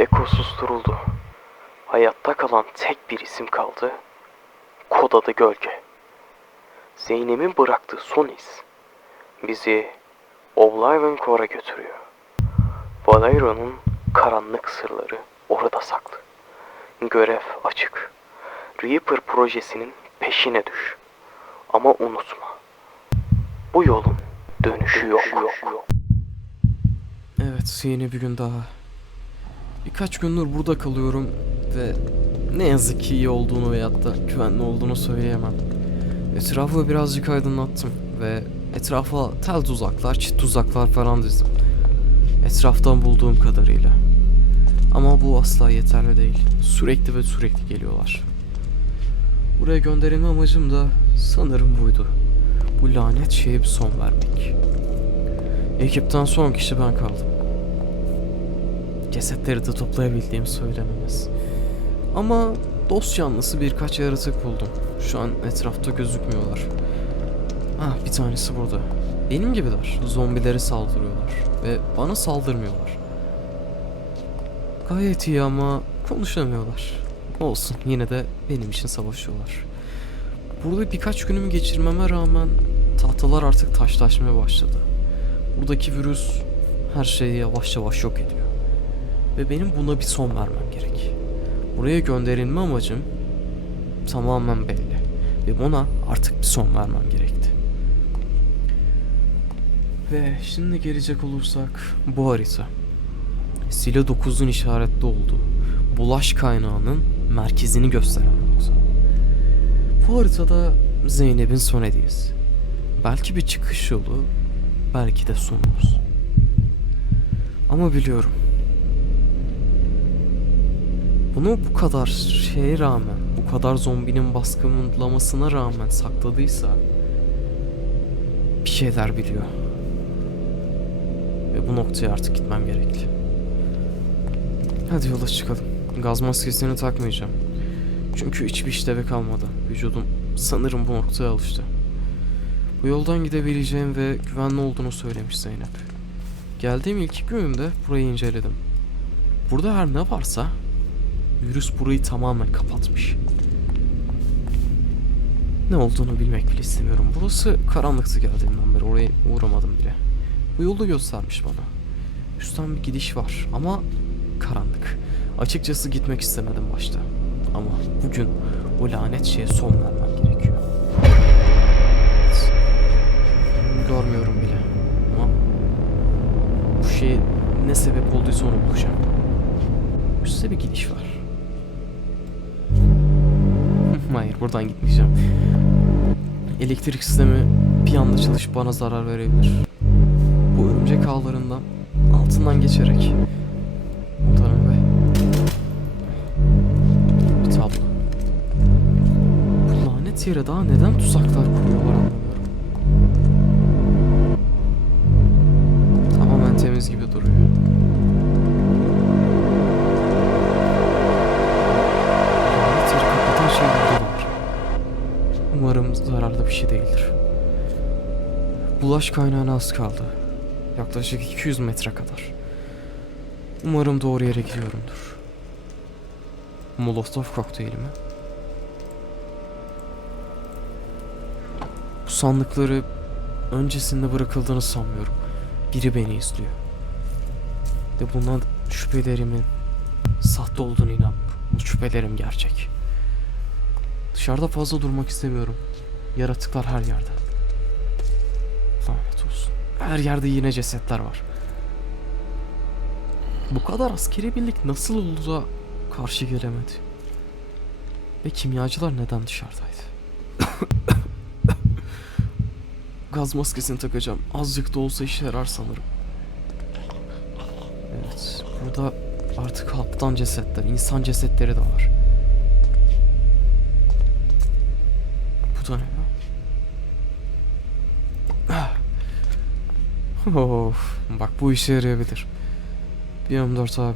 eko susturuldu. Hayatta kalan tek bir isim kaldı. Kod adı Gölge. Zeynep'in bıraktığı son iz bizi Oblivion Core'a götürüyor. Valeria'nın karanlık sırları orada saklı. Görev açık. Reaper projesinin peşine düş. Ama unutma. Bu yolun dönüşü yok. yok. Evet yeni bir gün daha. Birkaç gündür burada kalıyorum ve ne yazık ki iyi olduğunu veyahut da güvenli olduğunu söyleyemem. Etrafı birazcık aydınlattım ve etrafa tel tuzaklar, çit tuzaklar falan dizdim. Etraftan bulduğum kadarıyla. Ama bu asla yeterli değil. Sürekli ve sürekli geliyorlar. Buraya gönderilme amacım da sanırım buydu. Bu lanet şeye bir son vermek. Ekipten son kişi ben kaldım. Cesetleri de toplayabildiğim söylenemez. Ama dost canlısı birkaç yaratık buldum. Şu an etrafta gözükmüyorlar. Ah bir tanesi burada. Benim gibiler. Zombilere saldırıyorlar. Ve bana saldırmıyorlar. Gayet iyi ama konuşamıyorlar. Olsun yine de benim için savaşıyorlar. Burada birkaç günümü geçirmeme rağmen tahtalar artık taşlaşmaya başladı. Buradaki virüs her şeyi yavaş yavaş yok ediyor. Ve benim buna bir son vermem gerek. Buraya gönderilme amacım tamamen belli. Ve buna artık bir son vermem gerekti. Ve şimdi gelecek olursak bu harita. Silo 9'un işaretli olduğu bulaş kaynağının merkezini gösteren nokta. Bu haritada Zeynep'in son hediyesi. Belki bir çıkış yolu, belki de sonumuz. Ama biliyorum. Bunu bu kadar şeye rağmen, bu kadar zombinin baskınlamasına rağmen sakladıysa bir şeyler biliyor. Ve bu noktaya artık gitmem gerekli. Hadi yola çıkalım. Gaz maskesini takmayacağım. Çünkü hiçbir işlevi kalmadı. Vücudum sanırım bu noktaya alıştı. Bu yoldan gidebileceğim ve güvenli olduğunu söylemiş Zeynep. Geldiğim ilk günümde burayı inceledim. Burada her ne varsa virüs burayı tamamen kapatmış. Ne olduğunu bilmek bile istemiyorum. Burası karanlıktı geldiğimden beri. Oraya uğramadım bile. Bu yolu göstermiş bana. Üstten bir gidiş var ama karanlık. Açıkçası gitmek istemedim başta. Ama bugün o lanet şeye son vermem gerekiyor. Evet. Görmüyorum bile. Ama bu şeye ne sebep olduysa onu bulacağım. Üstte bir gidiş var. Hayır buradan gitmeyeceğim. Elektrik sistemi bir anda çalışıp bana zarar verebilir. Bu örümcek ağlarından altından geçerek Muhtarım Bey. Bir tablo. Bu lanet yere daha neden tuzaklar kuruyorlar Bulaş kaynağına az kaldı. Yaklaşık 200 metre kadar. Umarım doğru yere gidiyorumdur. Molotov kokteyli mi? Bu sandıkları öncesinde bırakıldığını sanmıyorum. Biri beni izliyor. Ve bundan şüphelerimin sahte olduğunu inan. Bu şüphelerim gerçek. Dışarıda fazla durmak istemiyorum. Yaratıklar her yerde. Olsun. Her yerde yine cesetler var. Bu kadar askeri birlik nasıl oldu da karşı gelemedi? Ve kimyacılar neden dışarıdaydı? Gaz maskesini takacağım. Azıcık da olsa işe yarar sanırım. Evet, burada artık halktan cesetler, insan cesetleri de var. Bu da ne ya? Of, bak bu işe yarayabilir. Bir M4 A1.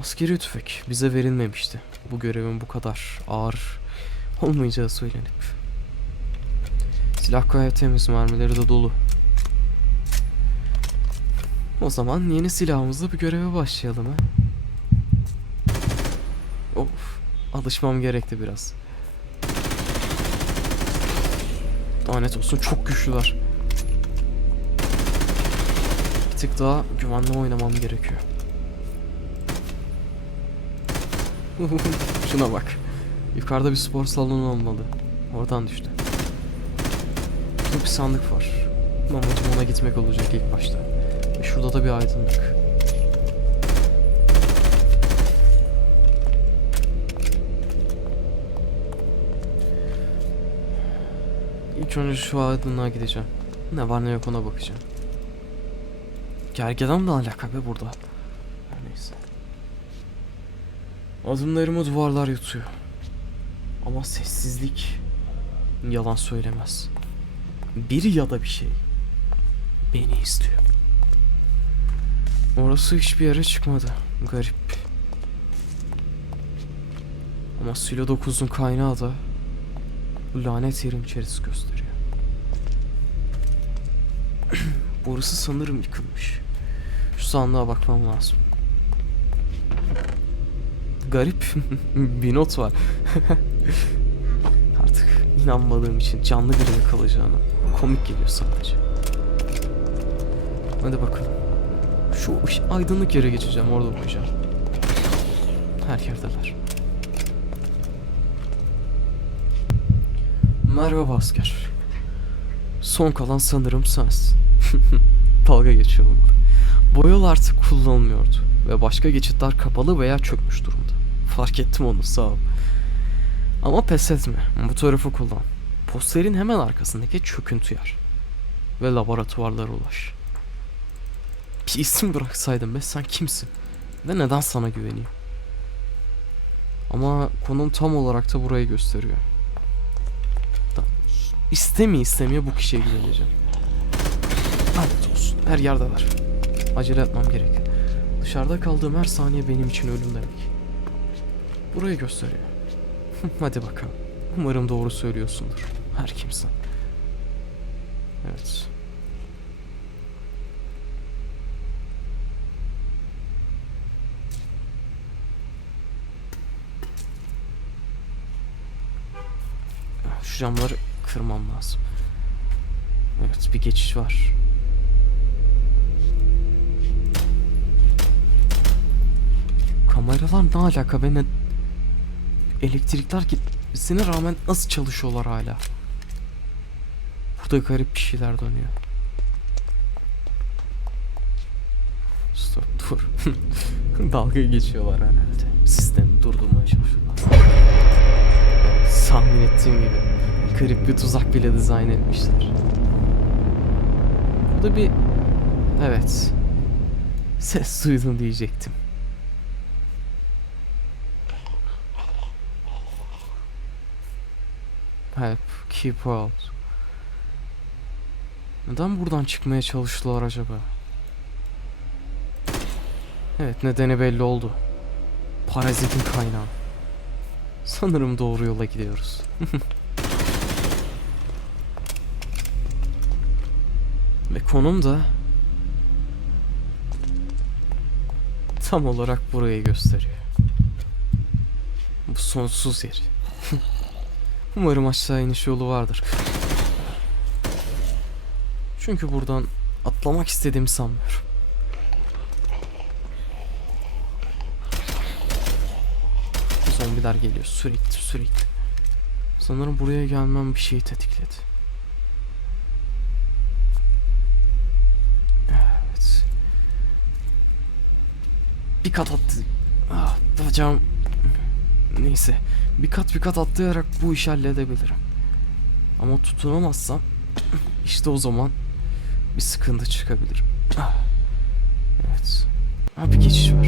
Askeri tüfek bize verilmemişti. Bu görevin bu kadar ağır olmayacağı söylenip. Silah gayet temiz, mermileri de dolu. O zaman yeni silahımızla bir göreve başlayalım ha. Of, alışmam gerekti biraz. Lanet olsun çok güçlüler. Bir tık daha güvenli oynamam gerekiyor. Şuna bak. Yukarıda bir spor salonu olmalı. Oradan düştü. Burada bir sandık var. Amacım ona gitmek olacak ilk başta. Şurada da bir aydınlık. İlk önce şu aydınlığa gideceğim. Ne var ne yok ona bakacağım. Gergedan da alaka be burada. Her neyse. Adımlarımı duvarlar yutuyor. Ama sessizlik yalan söylemez. Biri ya da bir şey beni istiyor. Orası hiçbir yere çıkmadı. Garip. Ama Silo 9'un kaynağı da lanet yerin içerisi gösteriyor. Burası sanırım yıkılmış. Şu sandığa bakmam lazım. Garip bir not var. Artık inanmadığım için canlı birine kalacağını komik geliyor sadece. Hadi bakalım. Şu aydınlık yere geçeceğim orada okuyacağım. Her yerdeler. Merhaba asker. Son kalan sanırım sensin. Dalga geçiyor olmalı. Bu yol artık kullanılmıyordu ve başka geçitler kapalı veya çökmüş durumda. Fark ettim onu sağ ol. Ama pes etme. Bu tarafı kullan. Posterin hemen arkasındaki çöküntü yer. Ve laboratuvarlara ulaş. Bir isim bıraksaydın be sen kimsin? Ve neden sana güveneyim? Ama konum tam olarak da burayı gösteriyor. İstemeye istemeye bu kişiye güveneceğim. Lanet olsun. Her yerdeler. Acele etmem gerek. Dışarıda kaldığım her saniye benim için ölüm demek. Burayı gösteriyor. Hadi bakalım. Umarım doğru söylüyorsundur. Her kimsin. Evet. Şu camları kırmam lazım. Evet bir geçiş var. Kameralar ne alaka be ne... Elektrikler gitmesine rağmen nasıl çalışıyorlar hala? Burada garip bir şeyler dönüyor. Stop dur. Dalga geçiyorlar herhalde. Sistemi durdurmaya çalışıyorlar. Evet, tahmin ettiğim gibi. Garip bir tuzak bile dizayn etmişler. Burada bir... Evet. Ses duydum diyecektim. Help, keep out. Neden buradan çıkmaya çalıştılar acaba? Evet nedeni belli oldu. Parazitin kaynağı. Sanırım doğru yola gidiyoruz. Ve konum da tam olarak burayı gösteriyor. Bu sonsuz yer. Umarım aşağı iniş yolu vardır. Çünkü buradan atlamak istediğimi sanmıyorum. Zombiler geliyor sürekli sürekli. Sanırım buraya gelmem bir şeyi tetikledi. Evet. Bir kat attı. Ah, bacağım. Neyse. Bir kat bir kat atlayarak bu işi halledebilirim. Ama tutunamazsam işte o zaman bir sıkıntı çıkabilir. Ah. Evet. Ha bir geçiş var.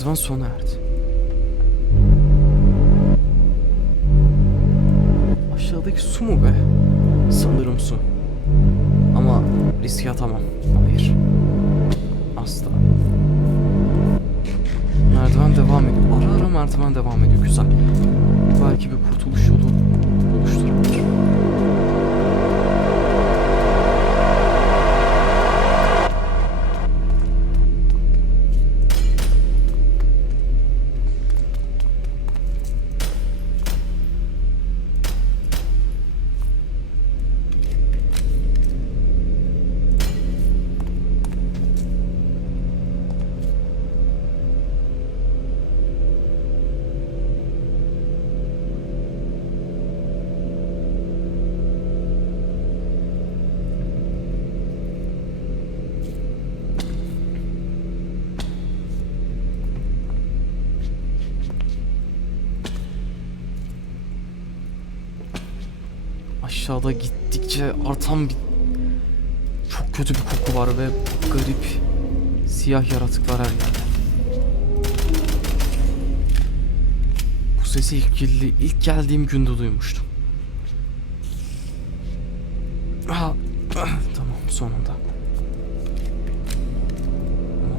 de Van Sonart. Aşağıda gittikçe artan bir çok kötü bir koku var ve garip siyah yaratıklar her yerde. Bu sesi ilk, ilk geldiğim günde duymuştum. Ah, tamam sonunda.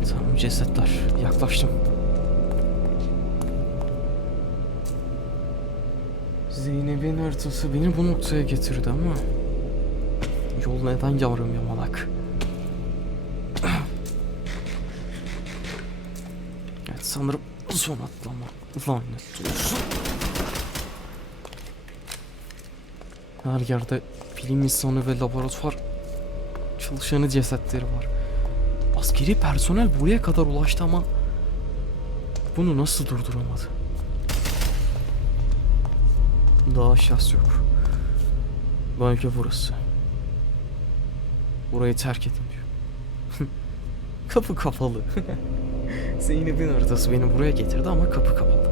Tanrım cesetler. Yaklaştım. Zeynep'in haritası beni bu noktaya getirdi ama yol neden yavrum yamalak? Evet sanırım son atlama. Lanet olsun. Her yerde bilim insanı ve laboratuvar çalışanı cesetleri var. Askeri personel buraya kadar ulaştı ama bunu nasıl durduramadı? Daha aşağısı yok. Belki burası. Burayı terk edin diyor. kapı kapalı. Zeynep'in haritası beni buraya getirdi ama kapı kapalı.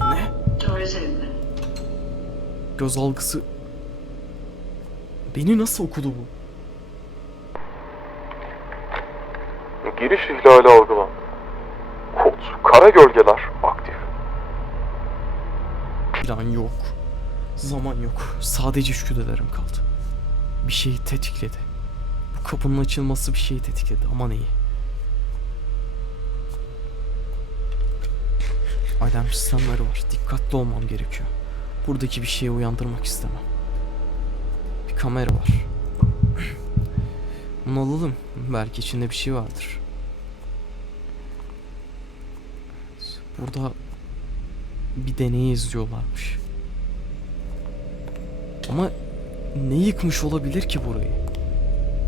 Ne? Göz algısı... Beni nasıl okudu bu? Giriş ihlali algılandı. Kod, kara gölgeler. Plan yok. Zaman yok. Sadece şüphelerim kaldı. Bir şeyi tetikledi. Bu kapının açılması bir şeyi tetikledi ama neyi? Alarm sistemleri var. Dikkatli olmam gerekiyor. Buradaki bir şeyi uyandırmak istemem. Bir kamera var. Bunu alalım. Belki içinde bir şey vardır. Burada bir deneyi izliyorlarmış. Ama ne yıkmış olabilir ki burayı?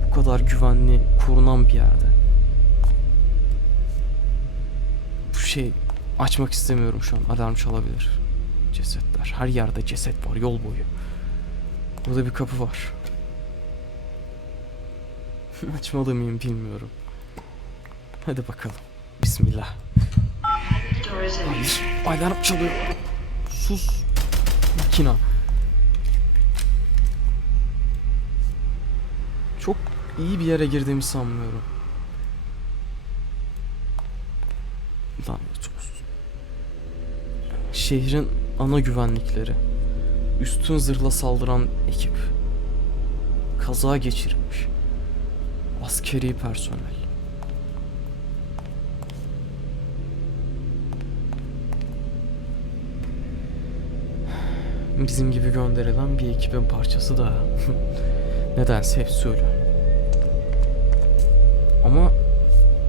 Bu kadar güvenli, korunan bir yerde. Bu şey açmak istemiyorum şu an. Alarm çalabilir. Cesetler. Her yerde ceset var yol boyu. Burada bir kapı var. Açmalı mıyım bilmiyorum. Hadi bakalım. Bismillah. Hayır. Alarm çalıyor. Sus. Makina. Çok iyi bir yere girdiğimi sanmıyorum. Olsun. Şehrin ana güvenlikleri. Üstün zırhla saldıran ekip. Kaza geçirmiş. Askeri personel. Bizim gibi gönderilen bir ekibin parçası da nedense hepsi ölü. Ama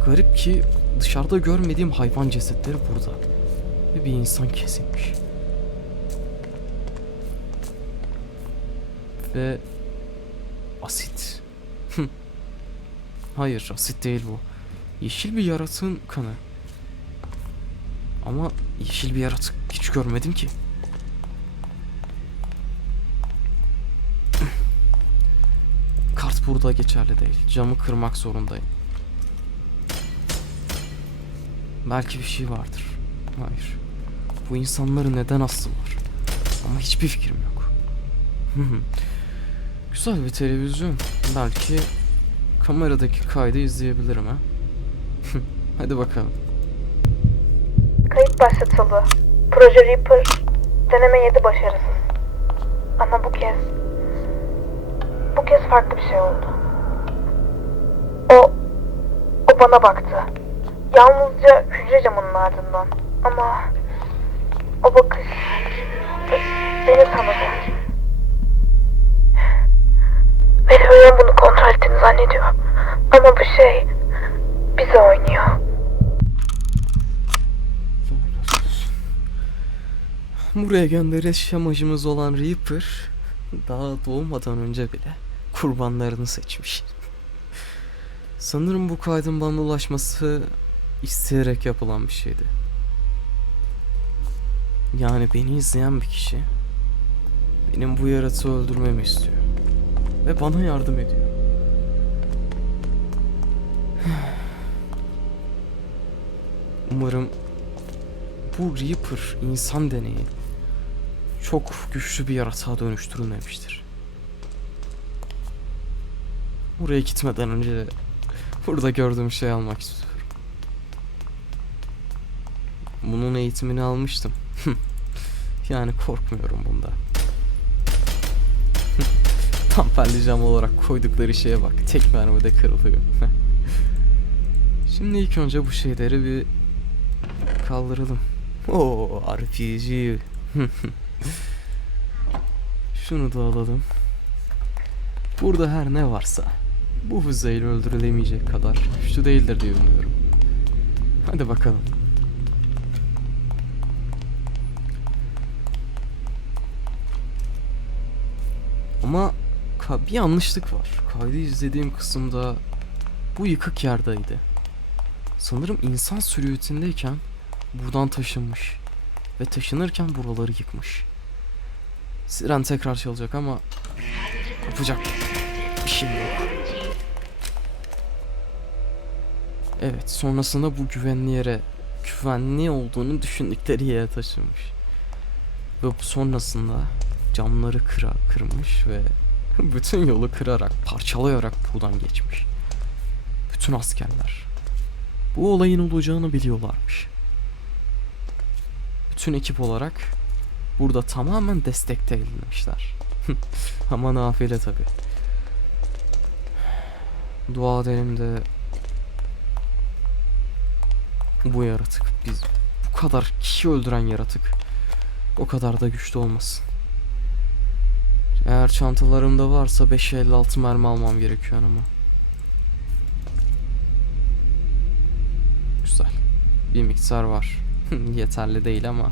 garip ki dışarıda görmediğim hayvan cesetleri burada. Ve bir insan kesilmiş. Ve asit. Hayır asit değil bu. Yeşil bir yaratığın kanı. Ama Yeşil bir yaratık hiç görmedim ki. Kart burada geçerli değil. Camı kırmak zorundayım. Belki bir şey vardır. Hayır. Bu insanları neden astılar? Ama hiçbir fikrim yok. Güzel bir televizyon. Belki kameradaki kaydı izleyebilirim ha. Hadi bakalım. Kayıt başlatıldı. Proje Reaper deneme 7 başarısız. Ama bu kez bu kez farklı bir şey oldu. O o bana baktı. Yalnızca hücre camının ardından. Ama o bakış be- beni tanıdı. Veriyorum bunu kontrol ettiğini zannediyor. Ama bu şey bize oynuyor. Buraya gönderiş amacımız olan Reaper daha doğmadan önce bile kurbanlarını seçmiş. Sanırım bu kaydın bana ulaşması isteyerek yapılan bir şeydi. Yani beni izleyen bir kişi benim bu yaratığı öldürmemi istiyor. Ve bana yardım ediyor. Umarım bu Reaper insan deneyi çok güçlü bir yaratığa dönüştürülmemiştir. Buraya gitmeden önce burada gördüğüm şeyi almak istiyorum. Bunun eğitimini almıştım. yani korkmuyorum bunda. Tamperli cam olarak koydukları şeye bak. Tek mermide kırılıyor. Şimdi ilk önce bu şeyleri bir kaldıralım. Oo RPG. Şunu da alalım. Burada her ne varsa bu füzeyle öldürülemeyecek kadar güçlü değildir diye umuyorum. Hadi bakalım. Ama bir yanlışlık var. Kaydı izlediğim kısımda bu yıkık yerdeydi. Sanırım insan silüetindeyken buradan taşınmış. Ve taşınırken buraları yıkmış. Siren tekrar çalacak ama yapacak bir şey yok. Evet sonrasında bu güvenli yere güvenli olduğunu düşündükleri yere taşınmış. Ve sonrasında camları kıra, kırmış ve bütün yolu kırarak, parçalayarak buradan geçmiş. Bütün askerler. Bu olayın olacağını biliyorlarmış. Bütün ekip olarak burada tamamen destekte edilmişler. Ama nafile tabi. Dua edelim de bu yaratık biz bu kadar kişi öldüren yaratık o kadar da güçlü olmasın. Eğer çantalarımda varsa 556 mermi almam gerekiyor ama. Güzel. Bir miktar var. Yeterli değil ama.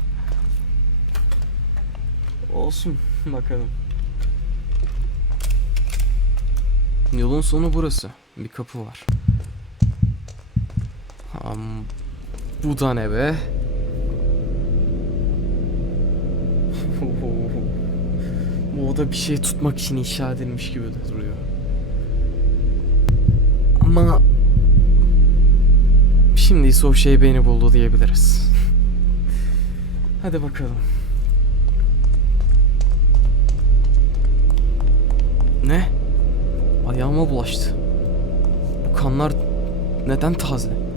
Olsun bakalım. Yolun sonu burası. Bir kapı var. Am, bu da ne be? Bu oda bir şey tutmak için inşa edilmiş gibi duruyor. Ama şimdi ise o şey beni buldu diyebiliriz. Hadi bakalım. Ne? Ayağıma bulaştı. Bu kanlar neden taze?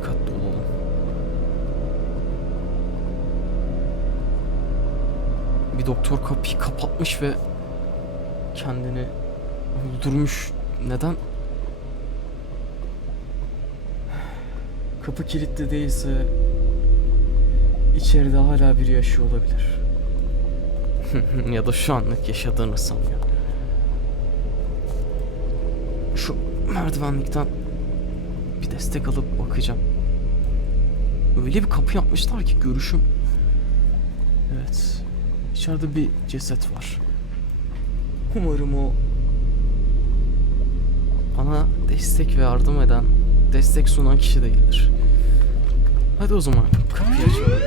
Dikkatli olalım. Bir doktor kapıyı kapatmış ve kendini öldürmüş. Neden? Kapı kilitli değilse içeride hala biri yaşıyor olabilir. ya da şu anlık yaşadığını sanıyor. Şu merdivenlikten bir destek alıp bakacağım. Öyle bir kapı yapmışlar ki görüşüm. Evet. İçeride bir ceset var. Umarım o bana destek ve yardım eden, destek sunan kişi değildir. Hadi o zaman kapıyı açalım.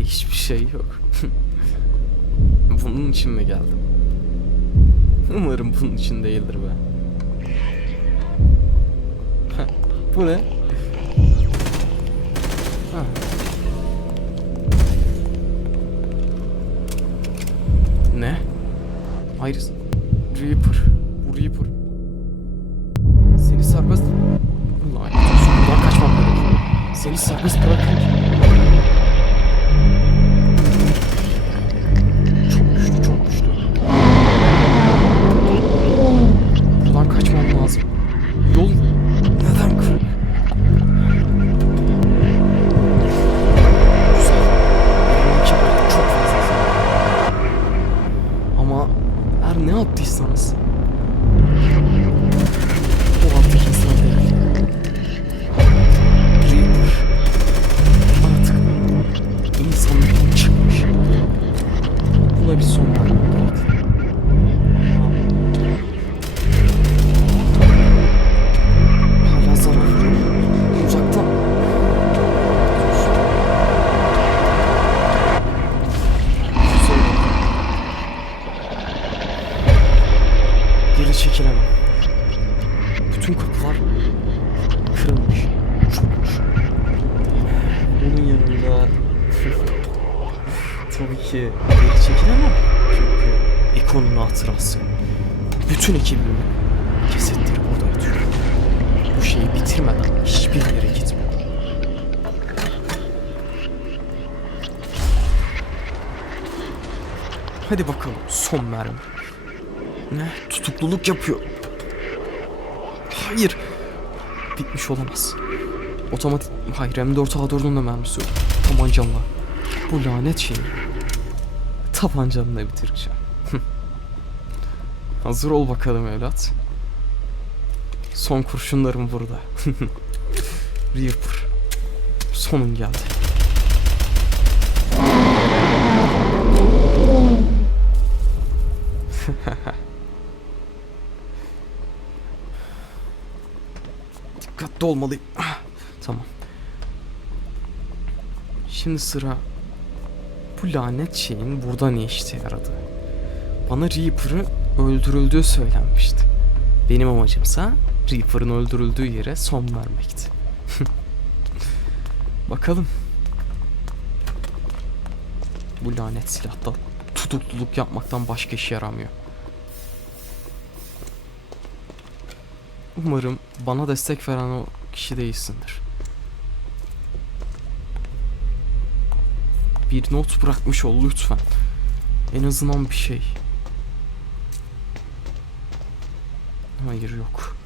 E, hiçbir şey yok. bunun için mi geldim? Umarım bunun için değildir be. Bu ne? Ha. Ne? Hayır. Reaper. Bu Reaper. Seni serbest... Olsun. Buradan kaçmam gerek. Seni serbest bırakın. Yapıyor. Hayır. Bitmiş olamaz. Otomatik... Hayır M4A4'ün de mermisi yok. Tabancamla. Bu lanet şeyi tabancamla bitireceğim. Hazır ol bakalım evlat. Son kurşunlarım burada. Reaper. Sonun geldi. Dikkatli olmalıyım. Ah, Tamam. Şimdi sıra bu lanet şeyin burada ne işe yaradı? Bana Reaper'ı öldürüldüğü söylenmişti. Benim amacımsa Reaper'ın öldürüldüğü yere son vermekti. Bakalım. Bu lanet silahta tutukluluk yapmaktan başka işe yaramıyor. Umarım bana destek veren o kişi değilsindir. Bir not bırakmış ol lütfen. En azından bir şey. Hayır yok.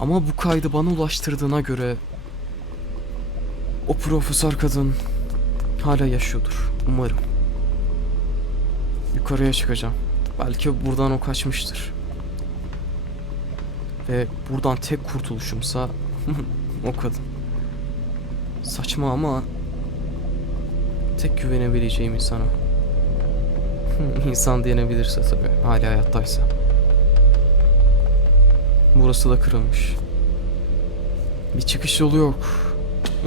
Ama bu kaydı bana ulaştırdığına göre o profesör kadın hala yaşıyordur. Umarım. Yukarıya çıkacağım. Belki buradan o kaçmıştır. Ve buradan tek kurtuluşumsa o kadın. Saçma ama tek güvenebileceğim insana. İnsan diyebilirse tabii. Hala hayattaysa. Burası da kırılmış. Bir çıkış yolu yok.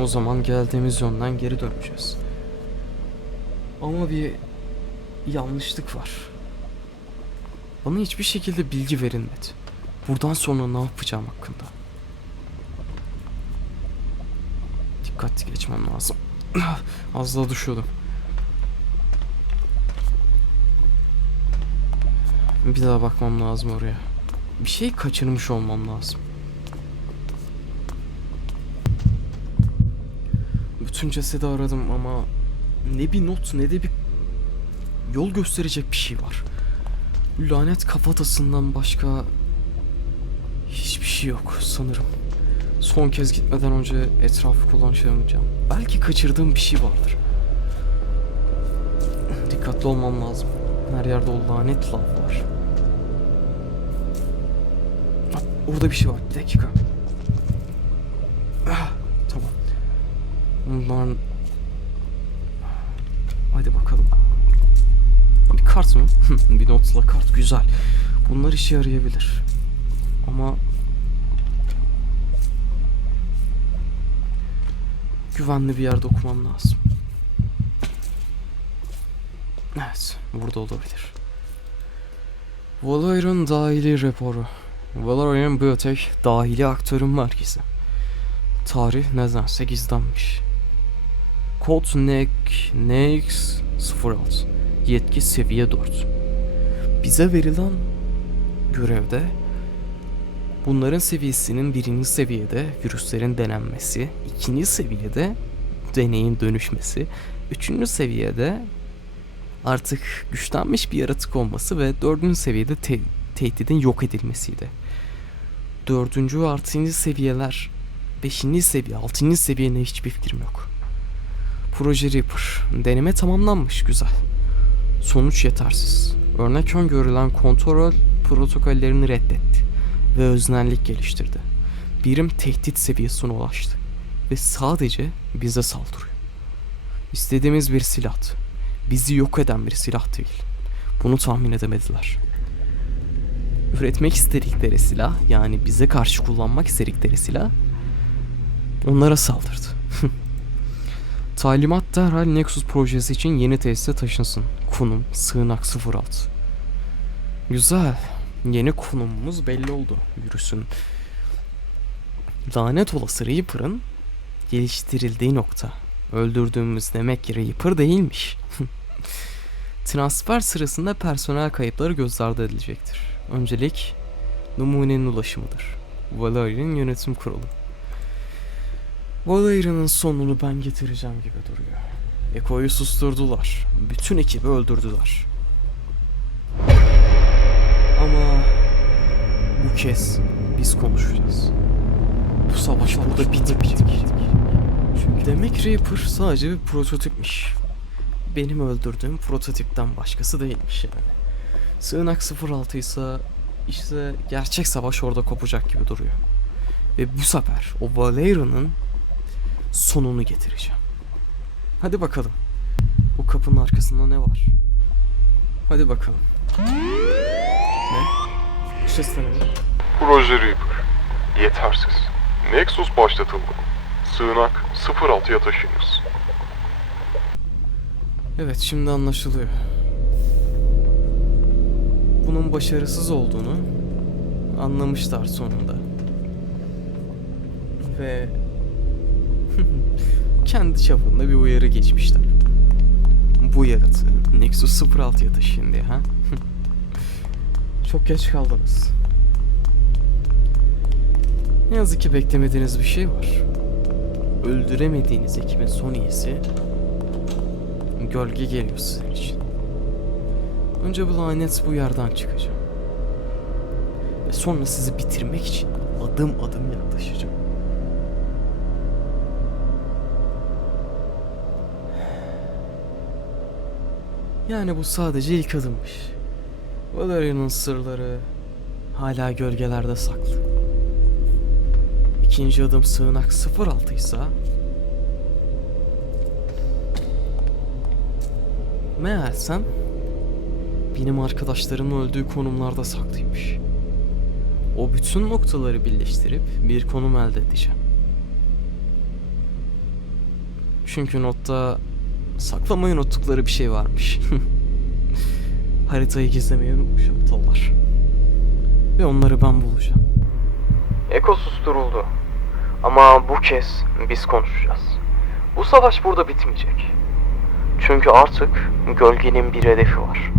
O zaman geldiğimiz yönden geri döneceğiz. Ama bir yanlışlık var. Bana hiçbir şekilde bilgi verilmedi. Buradan sonra ne yapacağım hakkında. Dikkatli geçmem lazım. Az daha düşüyordum. Bir daha bakmam lazım oraya. Bir şey kaçırmış olmam lazım. Bütün cesedi aradım ama ne bir not ne de bir yol gösterecek bir şey var. Lanet kafatasından başka hiçbir şey yok sanırım. Son kez gitmeden önce etrafı kullanacağım. Belki kaçırdığım bir şey vardır. Dikkatli olmam lazım. Her yerde o lanet lav var. Ha, Orada bir şey var. Bir dakika. Ah, tamam. Bundan... Hadi bakalım. Bir kart mı? bir notla kart güzel. Bunlar işe yarayabilir. Ama güvenli bir yerde okumam lazım. Evet, burada olabilir. Valor'un dahili raporu. Valor'un Biotech dahili aktörün merkezi. Tarih nedense gizlenmiş. Kod NEC, NX 06. Yetki seviye 4. Bize verilen görevde bunların seviyesinin birinci seviyede virüslerin denenmesi, ikinci seviyede deneyin dönüşmesi, üçüncü seviyede artık güçlenmiş bir yaratık olması ve dördüncü seviyede te- tehdidin yok edilmesiydi. Dördüncü ve altıncı seviyeler, beşinci seviye, altıncı seviyene hiçbir fikrim yok. Proje Reaper, deneme tamamlanmış güzel. Sonuç yetersiz. Örnek öngörülen kontrol protokollerini reddetti ve öznellik geliştirdi. Birim tehdit seviyesine ulaştı ve sadece bize saldırıyor. İstediğimiz bir silah. Bizi yok eden bir silah değil. Bunu tahmin edemediler. Üretmek istedikleri silah, yani bize karşı kullanmak istedikleri silah onlara saldırdı. Talimat derhal Nexus projesi için yeni tesise taşınsın. Konum sığınak 06. Güzel. Yeni konumumuz belli oldu. Virüsün lanet olası Reaper'ın geliştirildiği nokta. Öldürdüğümüz demek ki Reaper değilmiş. Transfer sırasında personel kayıpları göz ardı edilecektir. Öncelik numunenin ulaşımıdır. Valerian Yönetim Kurulu. Valerian'ın sonunu ben getireceğim gibi duruyor. Eko'yu susturdular. Bütün ekibi öldürdüler. Ama bu kez biz konuşacağız. Bu savaş burada bitmeyecek. Çünkü demek Reaper sadece bir prototipmiş. Benim öldürdüğüm prototipten başkası değilmiş yani. Sığınak 06 ise işte gerçek savaş orada kopacak gibi duruyor. Ve bu sefer o Valerian'ın sonunu getireceğim. Hadi bakalım. Bu kapının arkasında ne var? Hadi bakalım. Ne? Proje Reaper. Yetersiz. Nexus başlatıldı. Sığınak 06'ya taşınız. Evet şimdi anlaşılıyor. Bunun başarısız olduğunu anlamışlar sonunda. Ve kendi çapında bir uyarı geçmişler. Bu yaratığı Nexus 06'ya taşıyın diye ha. Çok geç kaldınız. Ne yazık ki beklemediğiniz bir şey var. Öldüremediğiniz ekibin son iyisi gölge geliyor sizin için. Önce bu lanet bu yerden çıkacağım. Ve sonra sizi bitirmek için adım adım yaklaşacağım. Yani bu sadece ilk adımmış. Valerian'ın sırları hala gölgelerde saklı. İkinci adım sığınak 06 ise Meğersem benim arkadaşlarımın öldüğü konumlarda saklıymış. O bütün noktaları birleştirip bir konum elde edeceğim. Çünkü notta saklamayı unuttukları bir şey varmış. Haritayı gizlemeyi unutmuş aptallar. Ve onları ben bulacağım. Eko susturuldu. Ama bu kez biz konuşacağız. Bu savaş burada bitmeyecek. Çünkü artık gölgenin bir hedefi var.